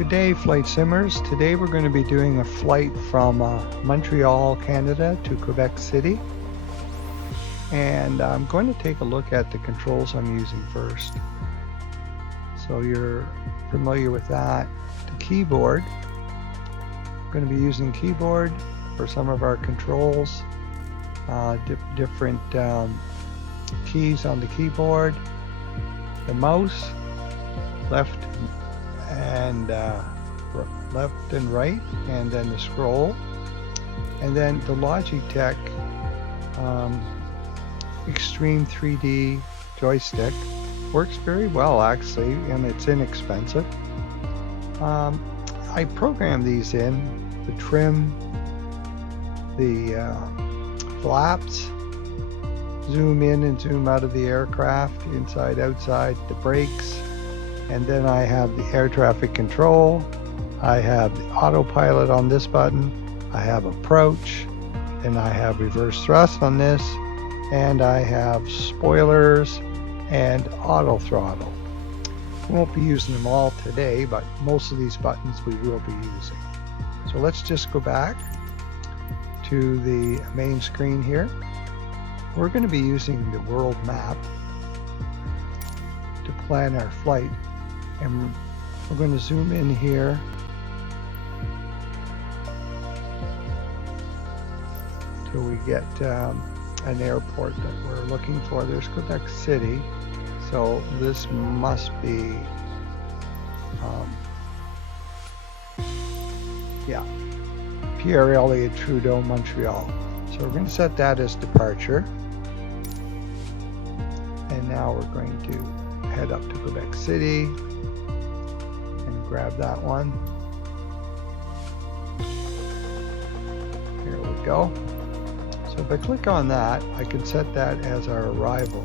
Good day, flight simmers. Today we're going to be doing a flight from Montreal, Canada to Quebec City. And I'm going to take a look at the controls I'm using first. So you're familiar with that. The keyboard. I'm going to be using keyboard for some of our controls. Different keys on the keyboard. The mouse, left and right, and then the scroll, and then the Logitech Extreme 3D joystick works very well actually, and it's inexpensive. I programmed these in the trim, the flaps, zoom in and zoom out of the aircraft, inside, outside, the brakes. And then I have the air traffic control. I have the autopilot on this button. I have approach, and I have reverse thrust on this, and I have spoilers and auto throttle. We won't be using them all today, but most of these buttons we will be using. So let's just go back to the main screen here. We're going to be using the world map to plan our flight. And we're going to zoom in here till we get an airport that we're looking for. There's Quebec City, so this must be, yeah, Pierre Elliott Trudeau, Montreal. So we're going to set that as departure. And now we're going to head up to Quebec City. Grab that one. Here we go. So if I click on that, I can set that as our arrival.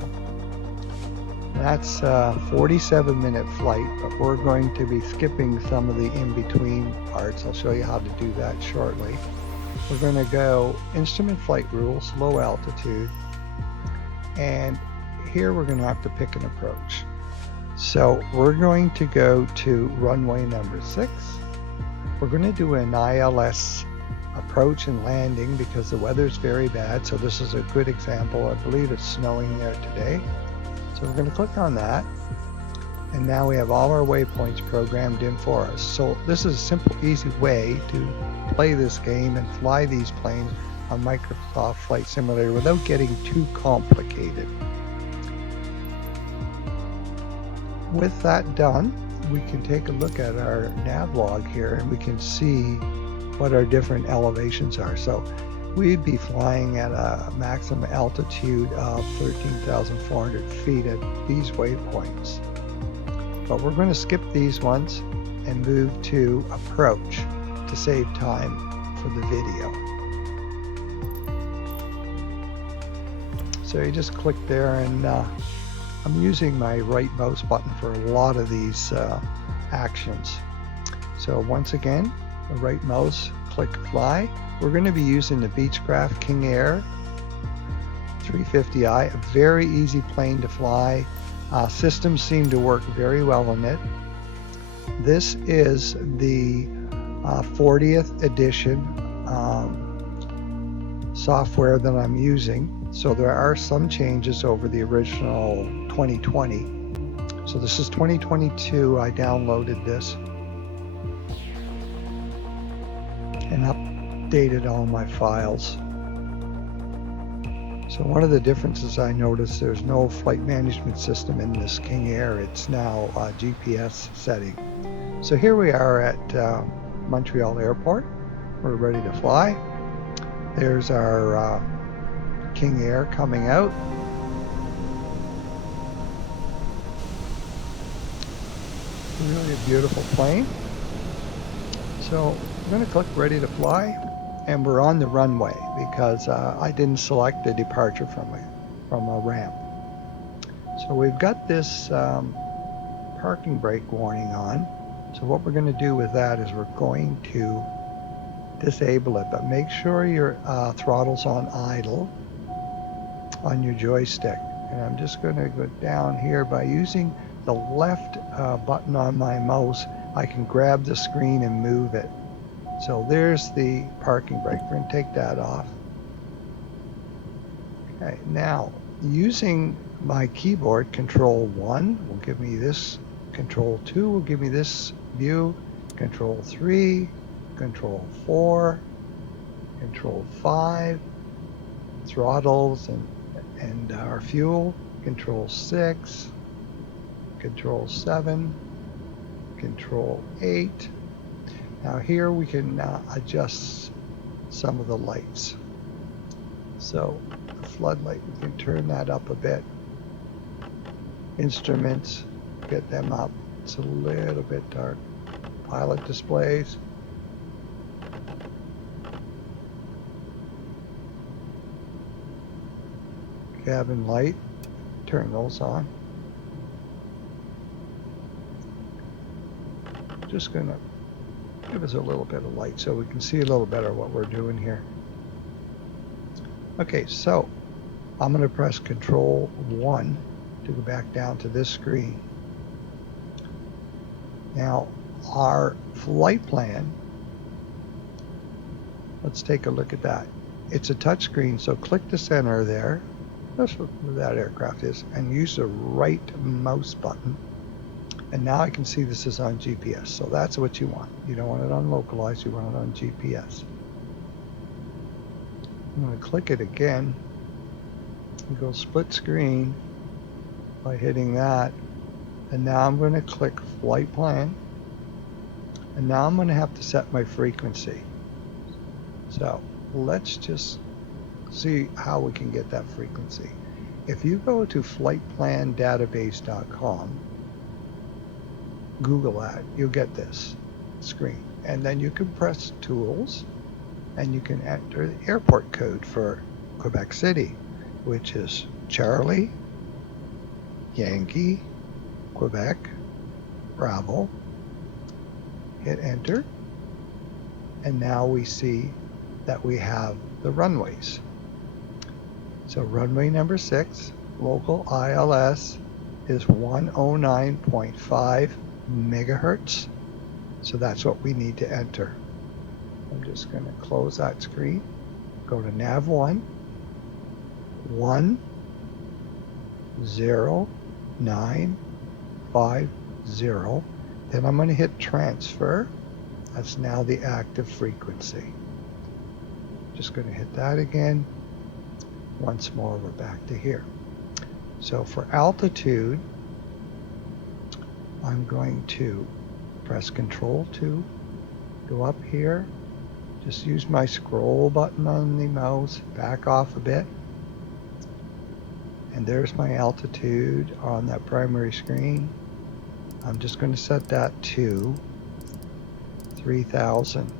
That's a 47-minute flight, but we're going to be skipping some of the in-between parts. I'll show you how to do that shortly. We're going to go instrument flight rules, low altitude, and here we're going to have to pick an approach. So we're going to go to runway number 6. We're going to do an ILS approach and landing because the weather's very bad. So this is a good example. I believe it's snowing there today. So we're going to click on that. And now we have all our waypoints programmed in for us. So this is a simple, easy way to play this game and fly these planes on Microsoft Flight Simulator without getting too complicated. With that done, we can take a look at our nav log here and we can see what our different elevations are. So we'd be flying at a maximum altitude of 13,400 feet at these waypoints. But we're going to skip these ones and move to approach to save time for the video. So you just click there, and I'm using my right mouse button for a lot of these actions. So once again, the right mouse, click fly. We're going to be using the Beechcraft King Air 350i, a very easy plane to fly. Systems seem to work very well on it. This is the 40th edition software that I'm using. So there are some changes over the original 2020. So this is 2022. I downloaded this and updated all my files. So one of the differences I noticed, there's no flight management system in this King Air. It's now a GPS setting. So here we are at Montreal Airport. We're ready to fly. There's our King Air coming out. Really a beautiful plane. So I'm going to click ready to fly, and we're on the runway because I didn't select a departure from a ramp. So we've got this parking brake warning on. So what we're going to do with that is we're going to disable it, but make sure your throttle's on idle on your joystick. And I'm just going to go down here by using the left button on my mouse, I can grab the screen and move it. So there's the parking brake. We're going to take that off. Okay, now using my keyboard, Control 1 will give me this, Control 2 will give me this view, Control 3, Control 4, Control 5, throttles and our fuel, Control 6, Control 7, Control 8. Now here we can adjust some of the lights. So the floodlight, we can turn that up a bit. Instruments, get them up. It's a little bit dark. Pilot displays. Cabin light, turn those on. Just gonna give us a little bit of light so we can see a little better what we're doing here. Okay, so I'm gonna press Control 1 to go back down to this screen. Now our flight plan, let's take a look at that. It's a touch screen, so click the center there. That's what that aircraft is, and use the right mouse button. And now I can see this is on GPS, so that's what you want. You don't want it on localized, you want it on GPS. I'm going to click it again and go split screen by hitting that. And now I'm going to click flight plan. And now I'm going to have to set my frequency. So let's just see how we can get that frequency. If you go to flightplandatabase.com, Google that, you'll get this screen. And then you can press tools and you can enter the airport code for Quebec City, which is Charlie, Yankee, Quebec, Bravo. Hit enter. And now we see that we have the runways. So runway number 6, local ILS is 109.5 megahertz. So that's what we need to enter. I'm just going to close that screen. Go to nav 1, 10950. Then I'm going to hit transfer. That's now the active frequency. Just going to hit that again. Once more, we're back to here. So for altitude, I'm going to press Control 2, go up here, just use my scroll button on the mouse, back off a bit, and there's my altitude on that primary screen. I'm just going to set that to 3,000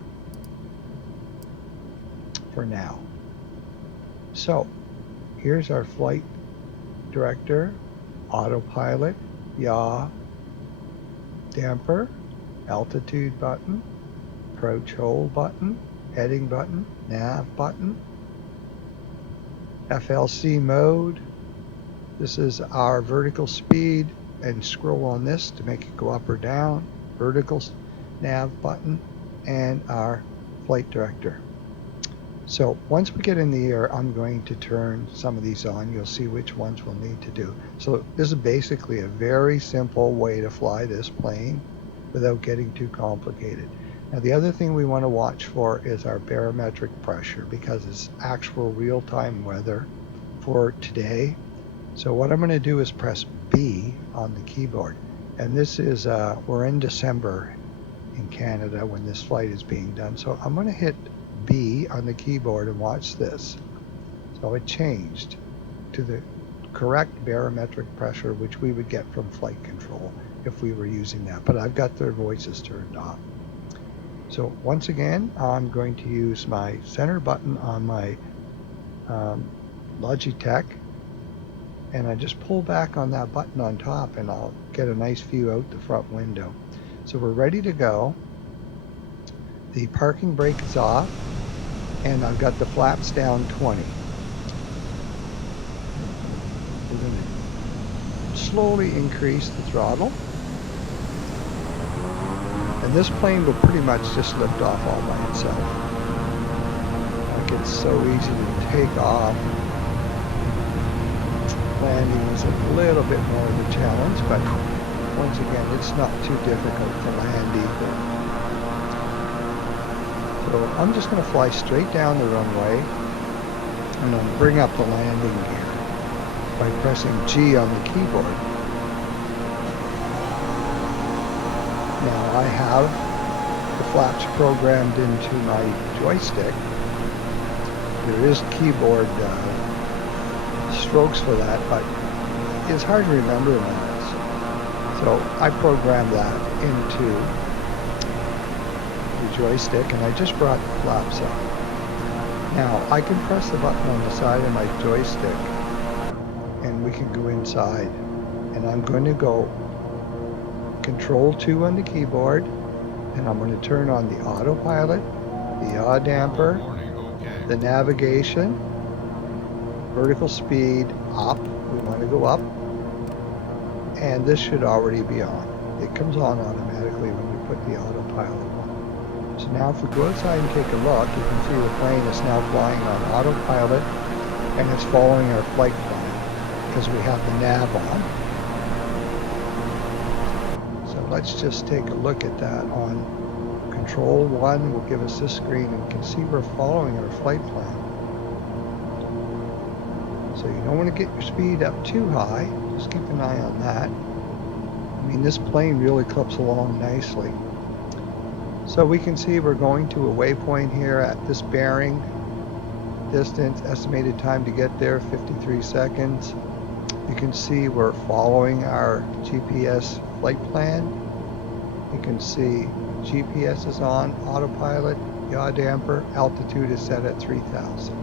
for now. So here's our flight director, autopilot, yaw, damper, altitude button, approach hold button, heading button, nav button, FLC mode. This is our vertical speed, and scroll on this to make it go up or down, vertical nav button, and our flight director. So once we get in the air, I'm going to turn some of these on. You'll see which ones we'll need to do. So this is basically a very simple way to fly this plane without getting too complicated. Now the other thing we want to watch for is our barometric pressure, because it's actual real-time weather for today. So what I'm going to do is press B on the keyboard. And this is, we're in December in Canada when this flight is being done. So I'm going to hit B on the keyboard and watch this. So it changed to the correct barometric pressure, which we would get from flight control if we were using that. But I've got their voices turned off. So once again, I'm going to use my center button on my Logitech, and I just pull back on that button on top and I'll get a nice view out the front window. So we're ready to go. The parking brake is off, and I've got the flaps down 20. We're going to slowly increase the throttle. And this plane will pretty much just lift off all by itself. Like, it's so easy to take off. Landing is a little bit more of a challenge, but once again, it's not too difficult to land either. So I'm just going to fly straight down the runway, and I'll bring up the landing gear by pressing G on the keyboard. Now I have the flaps programmed into my joystick. There is keyboard strokes for that, but it's hard to remember them. So I programmed that into the joystick, and I just brought the flaps up. Now I can press the button on the side of my joystick and we can go inside. And I'm going to go Control 2 on the keyboard, and I'm going to turn on the autopilot, the yaw damper, the navigation, vertical speed up. We want to go up. And this should already be on. It comes on automatically when you put the autopilot on. So now if we go outside and take a look, you can see the plane is now flying on autopilot, and it's following our flight plan because we have the nav on. So let's just take a look at that. On Control 1 will give us this screen, and you can see we're following our flight plan. So you don't want to get your speed up too high. Just keep an eye on that. I mean, this plane really clips along nicely. So we can see we're going to a waypoint here at this bearing. Distance, estimated time to get there, 53 seconds. You can see we're following our GPS flight plan. You can see GPS is on, autopilot, yaw damper, altitude is set at 3,000.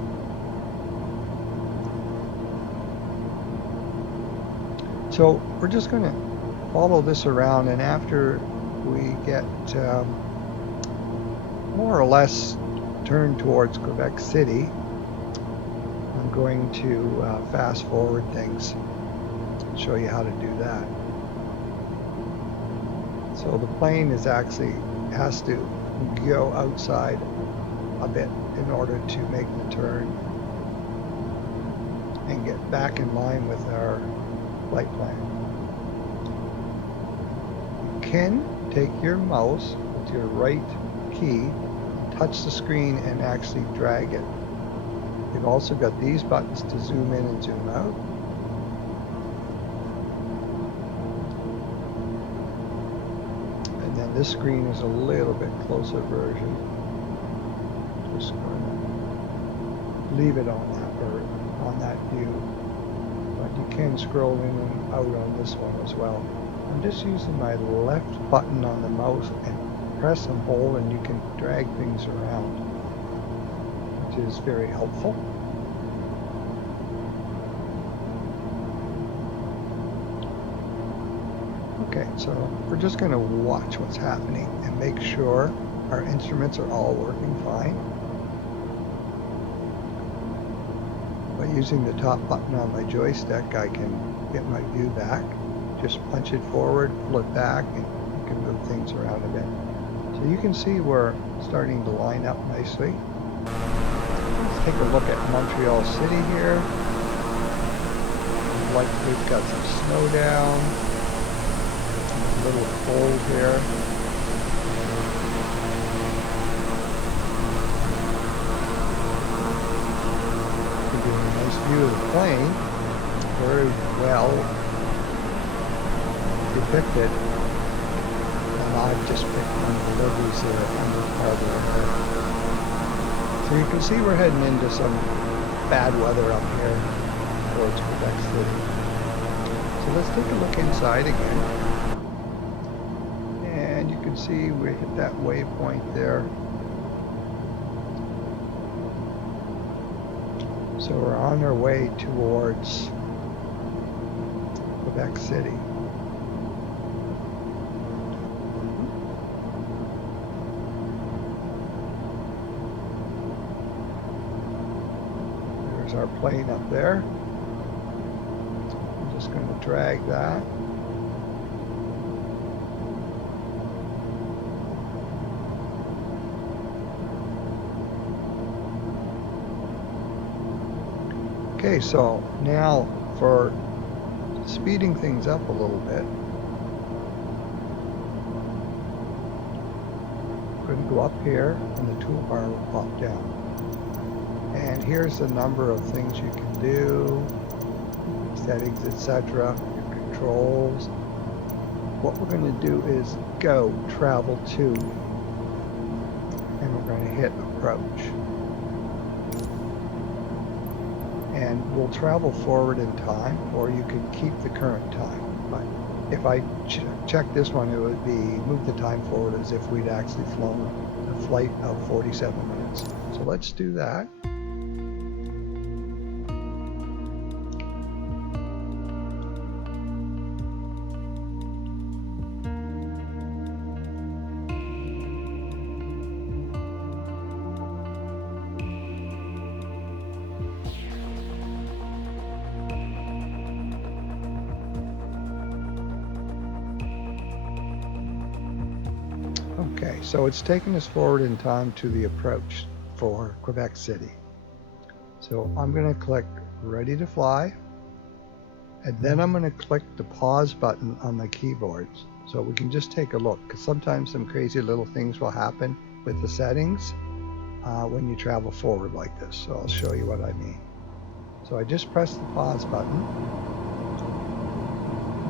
So we're just going to follow this around, and after we get more or less turned towards Quebec City, I'm going to fast forward things and show you how to do that. So the plane is actually has to go outside a bit in order to make the turn and get back in line with our flight plan. You can take your mouse with your right key, touch the screen, and actually drag it. You've also got these buttons to zoom in and zoom out. And then this screen is a little bit closer version. Just going to leave it on that view. You can scroll in and out on this one as well. I'm just using my left button on the mouse and press and hold, and you can drag things around, which is very helpful. Okay, so we're just going to watch what's happening and make sure our instruments are all working fine. By using the top button on my joystick, I can get my view back. Just punch it forward, pull it back, and you can move things around a bit. So you can see we're starting to line up nicely. Let's take a look at Montreal City here. Like we've got some snow down, a little cold here. View of the plane, very well depicted, and I've just picked one of the liveries there under farther ahead. So you can see we're heading into some bad weather up here towards Quebec City. So let's take a look inside again, and you can see we hit that waypoint there. So we're on our way towards Quebec City. There's our plane up there. I'm just just going to drag that. Okay, so now for speeding things up a little bit, I'm going to go up here and the toolbar will pop down. And here's the number of things you can do, settings, etc., your controls. What we're going to do is go travel to, and we're going to hit approach. And we'll travel forward in time, or you can keep the current time. But if I check this one, it would be move the time forward as if we'd actually flown a flight of 47 minutes. So let's do that. Okay, so it's taken us forward in time to the approach for Quebec City. So I'm going to click ready to fly, and then I'm going to click the pause button on the keyboards so we can just take a look, because sometimes some crazy little things will happen with the settings when you travel forward like this. So I'll show you what I mean. So I just press the pause button.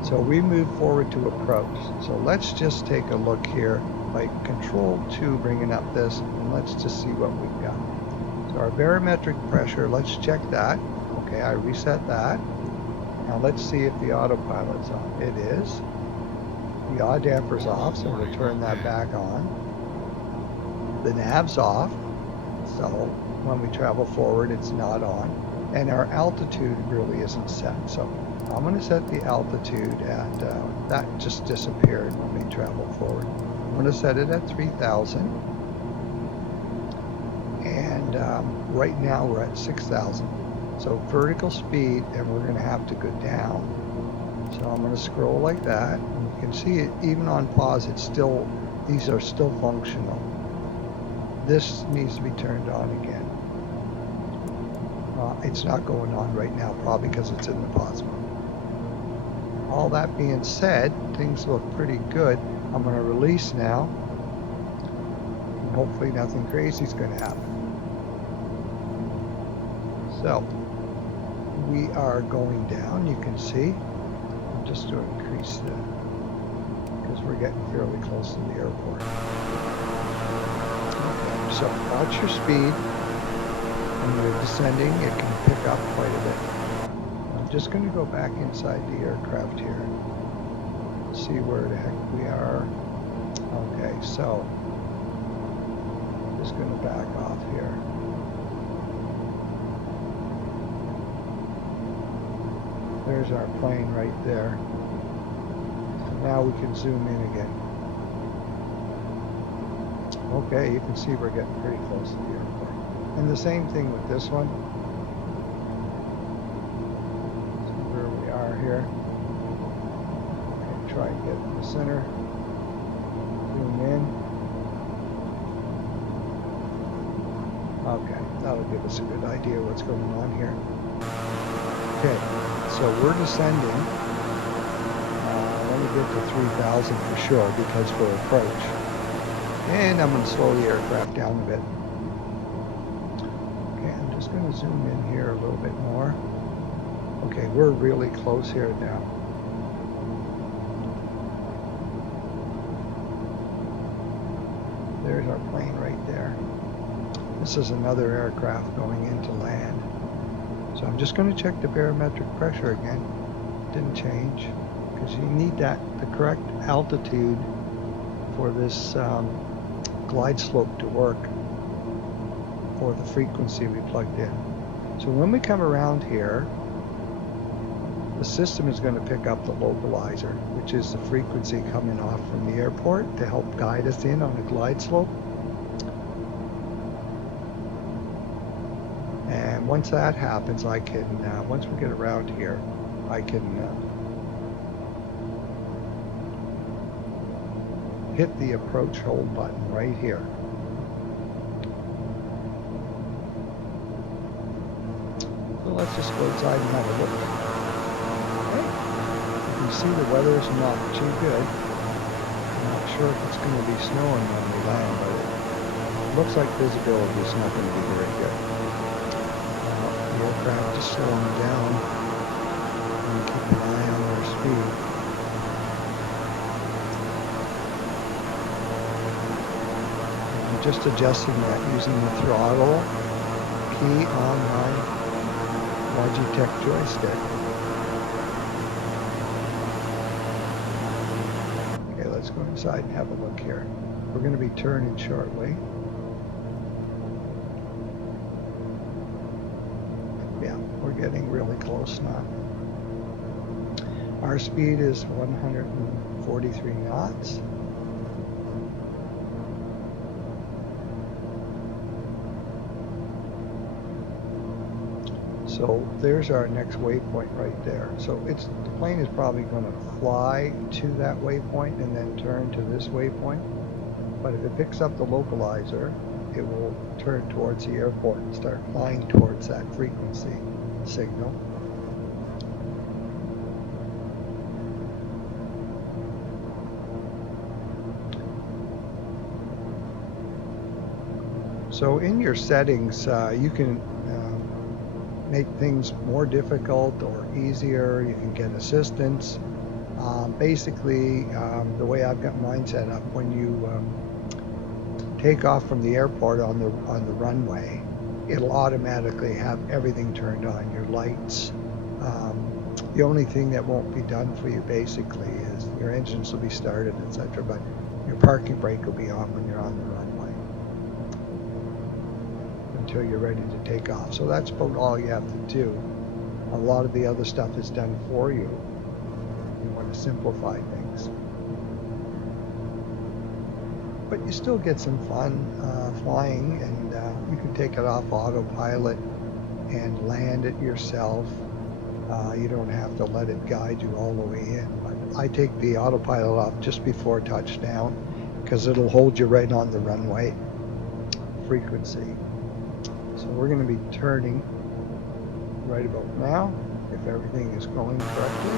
So we move forward to approach. So let's just take a look here by Control 2 bringing up this, and let's just see what we've got. So our barometric pressure, let's check that. Okay, I reset that. Now let's see if the autopilot's on. It is. The yaw damper's off, so I'm going to turn that back on. The nav's off, so when we travel forward it's not on. And our altitude really isn't set. So I'm going to set the altitude at, that just disappeared when we travel forward. I'm going to set it at 3,000. And right now we're at 6,000. So vertical speed, and we're going to have to go down. So I'm going to scroll like that. And you can see it, even on pause, it's still, these are still functional. This needs to be turned on again. It's not going on right now, probably because it's in the pause mode. All that being said, things look pretty good. I'm going to release now, and hopefully nothing crazy is going to happen. So we are going down, you can see. I'm just to increase the, because we're getting fairly close to the airport. Okay, so watch your speed. When we're descending, it can pick up quite a bit. I'm just going to go back inside the aircraft here. See where the heck we are. Okay, so just going to back off here. There's our plane right there. So now we can zoom in again. Okay, you can see we're getting pretty close to the airport. And the same thing with this one. So where we are here. Okay, try and get in the center. Zoom in. Okay, that'll give us a good idea what's going on here. Okay, so we're descending. Let me get to 3,000 for sure, because for approach. And I'm going to slow the aircraft down a bit. I'm going to zoom in here a little bit more. Okay, we're really close here now. There's our plane right there. This is another aircraft going into land. So I'm just going to check the barometric pressure again. Didn't change, because you need that, the correct altitude for this glide slope to work, or the frequency we plugged in. So when we come around here, the system is going to pick up the localizer, which is the frequency coming off from the airport to help guide us in on a glide slope. And once that happens, I can, once we get around here, I can hit the approach hold button right here. So let's just go outside and have a look. Okay. You can see the weather's not too good. I'm not sure if it's going to be snowing when we land, but it looks like visibility is not going to be very good. The aircraft is slowing down, and keep an eye on their speed. I'm just adjusting that using the throttle key on my Logitech joystick. Okay, let's go inside and have a look here. We're going to be turning shortly. Yeah, we're getting really close now. Our speed is 143 knots. So there's our next waypoint right there. So the plane is probably going to fly to that waypoint and then turn to this waypoint. But if it picks up the localizer, it will turn towards the airport and start flying towards that frequency signal. So in your settings, you can make things more difficult or easier. You can get assistance. Basically, the way I've got mine set up, when you take off from the airport on the runway, it'll automatically have everything turned on, your lights. The only thing that won't be done for you basically is your engines will be started, etc., but your parking brake will be on when you're on the runway until you're ready to take off. So that's about all you have to do. A lot of the other stuff is done for you. You want to simplify things. But you still get some fun flying, and you can take it off autopilot and land it yourself. You don't have to let it guide you all the way in. But I take the autopilot off just before touchdown because it'll hold you right on the runway frequency. So we're going to be turning right about now, if everything is going correctly.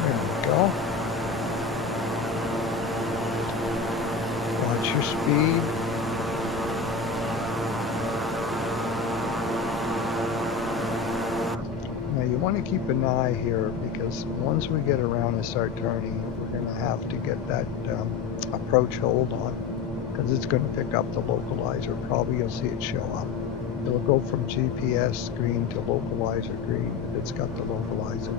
There we go. Watch your speed. Now you want to keep an eye here, because once we get around and start turning, we're going to have to get that approach hold on, because it's going to pick up the localizer. Probably you'll see it show up. It'll go from GPS green to localizer green if it's got the localizer.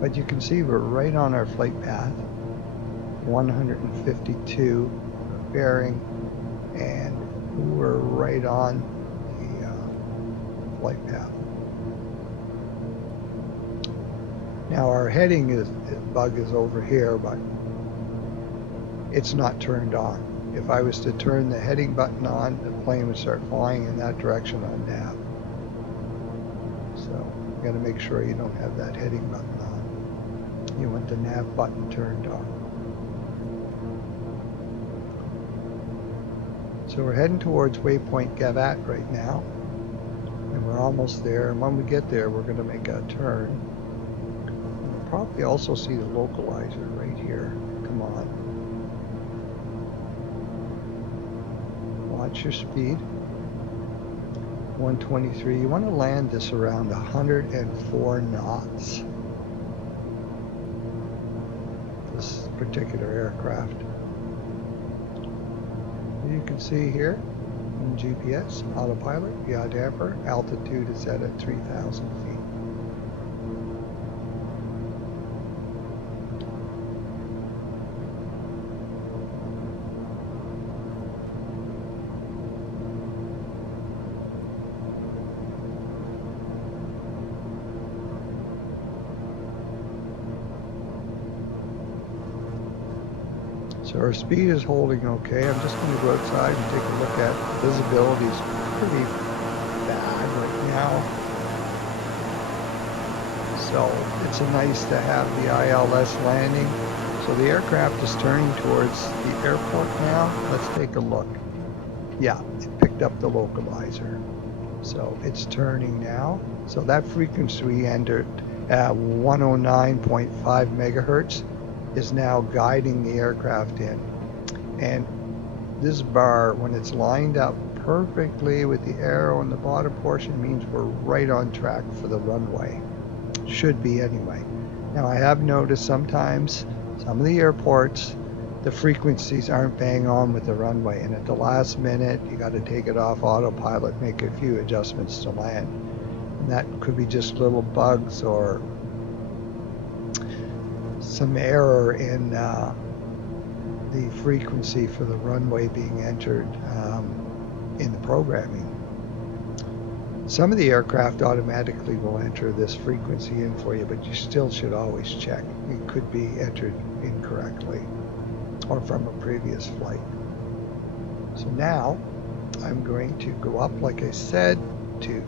But you can see we're right on our flight path, 152 bearing, and we're right on the flight path. Now our heading bug is over here, but it's not turned on. If I was to turn the heading button on, the plane would start flying in that direction on nav. So you got to make sure you don't have that heading button on. You want the nav button turned on. So we're heading towards waypoint Gavat right now, and we're almost there. And when we get there, we're going to make a turn. You'll probably also see the localizer right here. Come on. Watch your speed. 123. You want to land this around 104 knots. This particular aircraft. You can see here in GPS, autopilot, yaw damper, altitude is set at 3,000 feet. So our speed is holding okay. I'm just going to go outside and take a look at visibility. Is pretty bad right now. So it's nice to have the ILS landing. So the aircraft is turning towards the airport now. Let's take a look. Yeah, it picked up the localizer. So it's turning now. So that frequency we entered at 109.5 megahertz is now guiding the aircraft in. And this bar, when it's lined up perfectly with the arrow in the bottom portion, means we're right on track for the runway. Should be anyway. Now I have noticed sometimes some of the airports, the frequencies aren't bang on with the runway, and at the last minute you got to take it off autopilot, make a few adjustments to land. And that could be just little bugs or some error in the frequency for the runway being entered in the programming. Some of the aircraft automatically will enter this frequency in for you, but you still should always check. It could be entered incorrectly or from a previous flight. So now I'm going to go up, like I said, to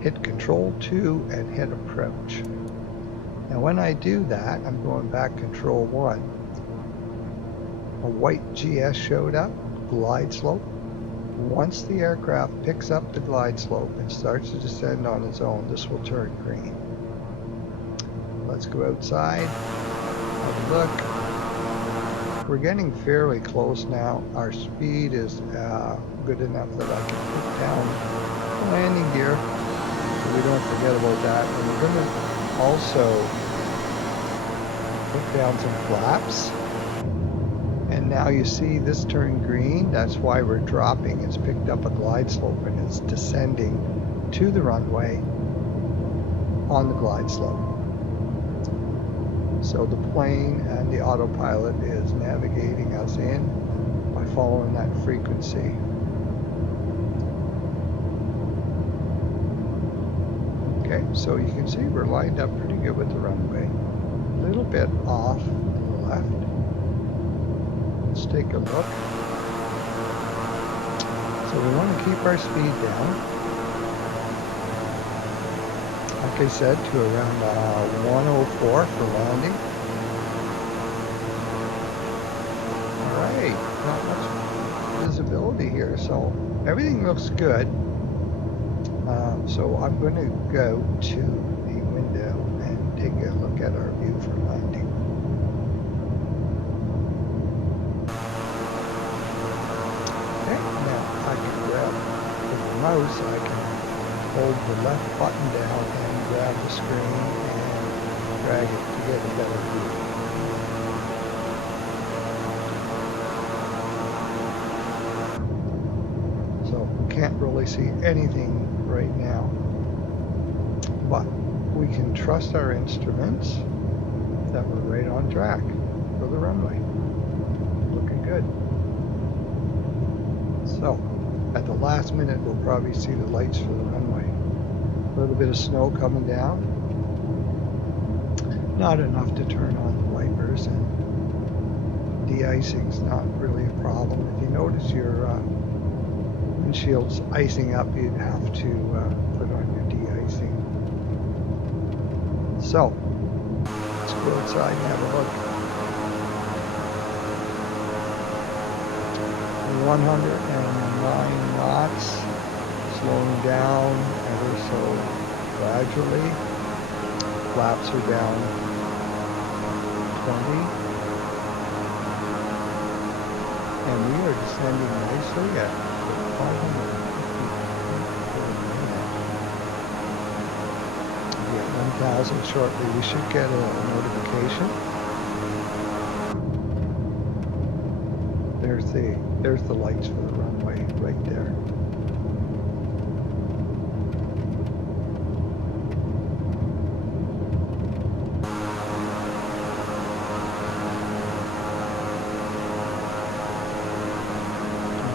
hit Control 2 and hit approach. Now when I do that, I'm going back Control 1. A white GS showed up, glide slope. Once the aircraft picks up the glide slope and starts to descend on its own, this will turn green. Let's go outside, have a look. We're getting fairly close now. Our speed is good enough that I can put down the landing gear so we don't forget about that. And we're going to also put down some flaps. And now you see this turn green. That's why we're dropping. It's picked up a glide slope and it's descending to the runway on the glide slope. So the plane and the autopilot is navigating us in by following that frequency. Okay, so you can see we're lined up pretty good with the runway. A little bit off to the left. Let's take a look. So we want to keep our speed down. Like I said, to around 104 for landing. All right, not much visibility here, so everything looks good. So I'm going to go to the window and take a look at our view for landing. Mouse, I can hold the left button down and grab the screen and drag it to get a better view. So we can't really see anything right now, but we can trust our instruments that we're right on track for the runway. Looking good. So at the last minute, we'll probably see the lights for the runway. A little bit of snow coming down. Not enough to turn on the wipers, and de-icing's not really a problem. If you notice your windshield's icing up, you'd have to put on your de-icing. So, let's go outside and have a look. 109 knots, slowing down ever so gradually. Flaps are down 20. And we are descending nicely at 550 feet per minute. We'll be at 1,000 shortly. We should get a notification. There's the lights for the runway right there.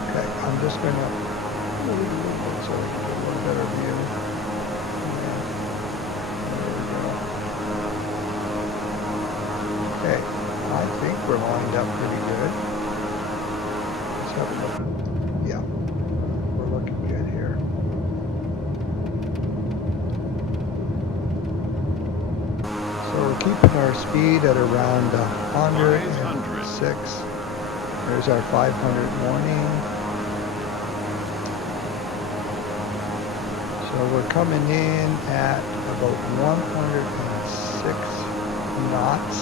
Okay, I'm just gonna move a little bit so I can get a little better view. There we go. Okay, I think we're lined up pretty good. Yeah, we're looking good here. we're keeping our speed at around 106. There's our 500 warning. So we're coming in at about 106 knots.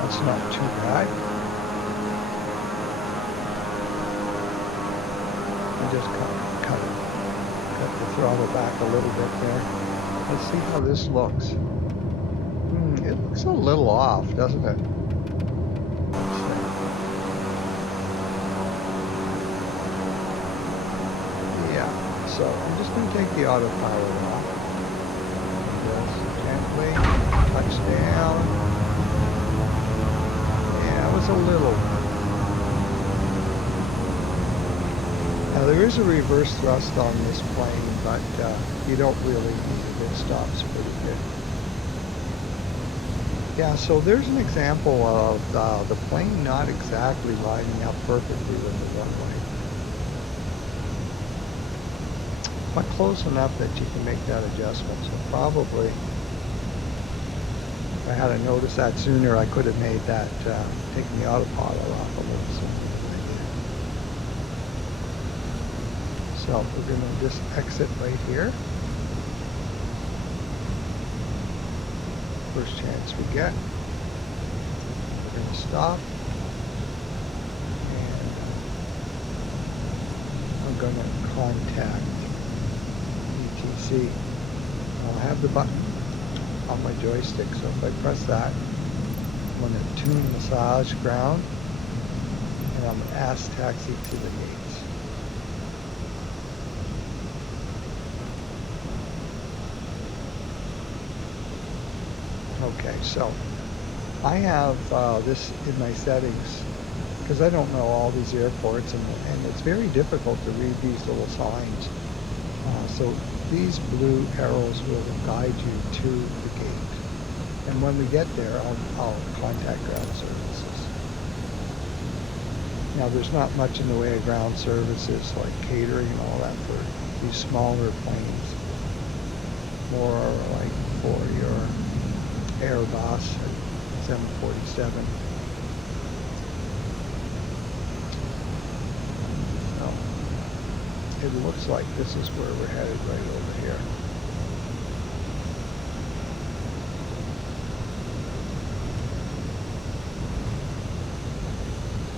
That's not too bad. I just cut the throttle back a little bit there. Let's see how this looks. It looks a little off, doesn't it? Yeah, so I'm just going to take the autopilot off. Just gently touch down. Yeah, it was a little. Now there is a reverse thrust on this plane, but you don't really need it. It stops pretty good. Yeah, so there's an example of the plane not exactly lining up perfectly with the runway. But close enough that you can make that adjustment. So probably, if I had noticed that sooner, I could have made that, taking the autopilot off a little sooner than I did. So we're going to just exit right here. First chance we get. We're going to stop. And I'm going to contact ETC. I'll have the button on my joystick, so if I press that, I'm going to tune massage ground, and I'm going to ask taxi to the gates. Okay, so I have this in my settings because I don't know all these airports, and it's very difficult to read these little signs. So these blue arrows will guide you to the gate. And when we get there, I'll contact ground services. Now, there's not much in the way of ground services like catering and all that for these smaller planes. More like for your Airbus and 747. So it looks like this is where we're headed, right over here.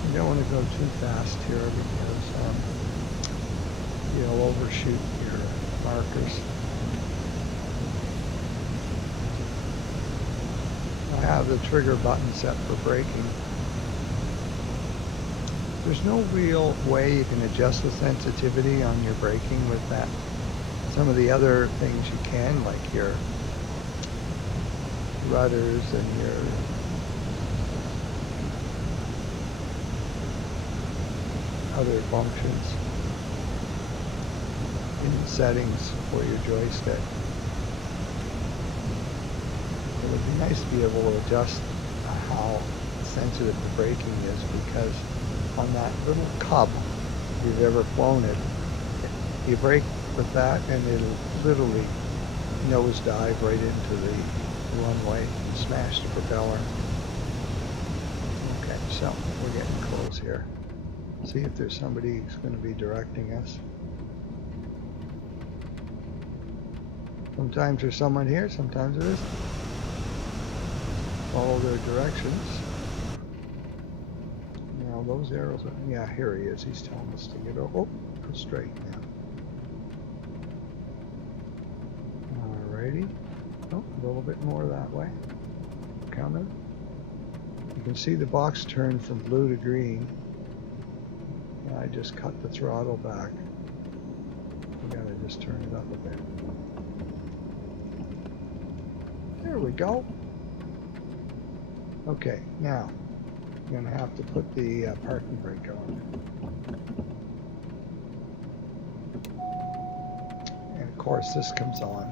You don't want to go too fast here because you'll overshoot your markers. I have the trigger button set for braking. There's no real way you can adjust the sensitivity on your braking with that. Some of the other things you can, like your rudders and your other functions in the settings for your joystick. It would be nice to be able to adjust how sensitive the braking is, because on that little cub, if you've ever flown it, you brake with that and it'll literally nosedive right into the runway and smash the propeller. Okay, so we're getting close here. See if there's somebody who's going to be directing us. Sometimes there's someone here, sometimes there isn't. Follow their directions. Now those arrows are, yeah, here he is. He's telling us to get over. Oh, go straight now. Alrighty. Oh, a little bit more that way. Coming. You can see the box turn from blue to green. And I just cut the throttle back. We gotta just turn it up a bit. There we go. Okay, now I'm going to have to put the parking brake on. And of course this comes on.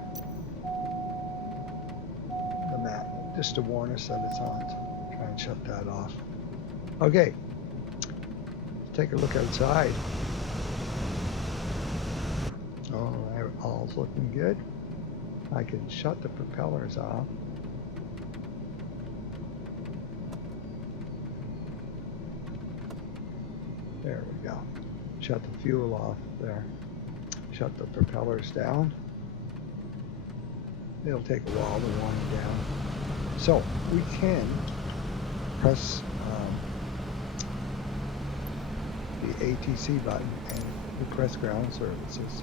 The map, just to warn us that it's on. So try and shut that off. Okay, let's take a look outside. Oh, all's looking good. I can shut the propellers off. There we go. Shut the fuel off there. Shut the propellers down. It'll take a while to wind down. So we can press the ATC button and request ground services.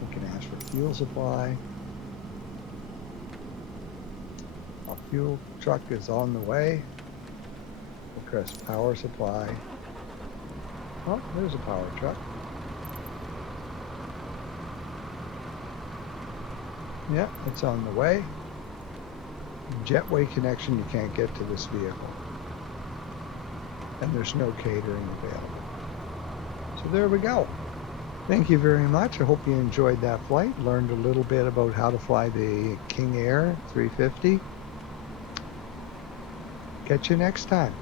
We can ask for fuel supply. Our fuel truck is on the way. Request power supply. Oh, there's a power truck. Yeah, it's on the way. Jetway connection, you can't get to this vehicle. And there's no catering available. So there we go. Thank you very much. I hope you enjoyed that flight. Learned a little bit about how to fly the King Air 350. Catch you next time.